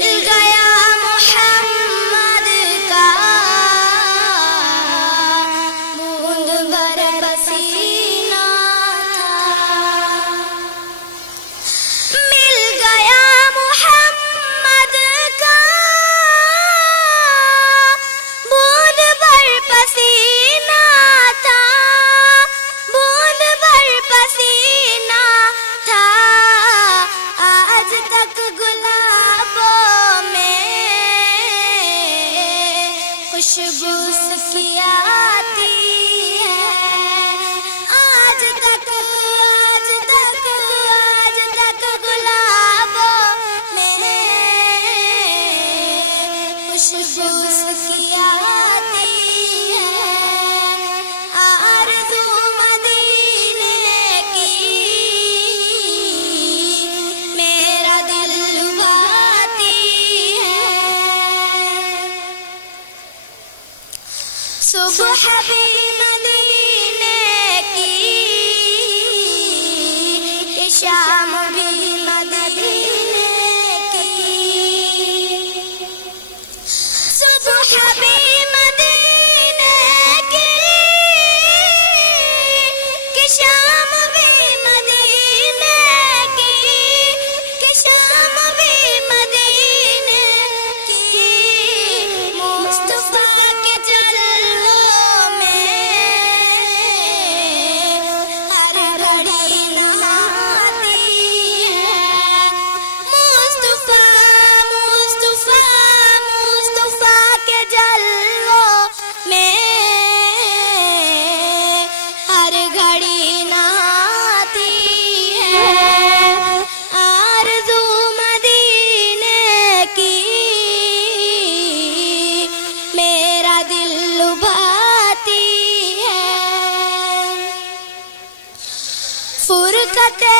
गया मोहम्मद का बूंद भर पसीना था। मिल गया मोहम्मद का बूंद भर पसीना था, बूंद भर पसीना था। आज तक गुलाबों में खुशबू उसकी आती है। आज तक गुलाबों में खुशबू उसकी आती है। आरज़ू मदीने की मेरा दिल लुभाती है। सुबह भी मदीने की, शाम भी मदीने की। सुबह भी मदीने की, शाम भी मदीने की, शाम भी मदीने की। मुस्तफा के जलवों में हर घड़ी नहाती है। मुस्तफा के जलवों में हर घड़ी नहाती है। आरज़ू मदीने की मेरा दिल लुभाती है। फुरकते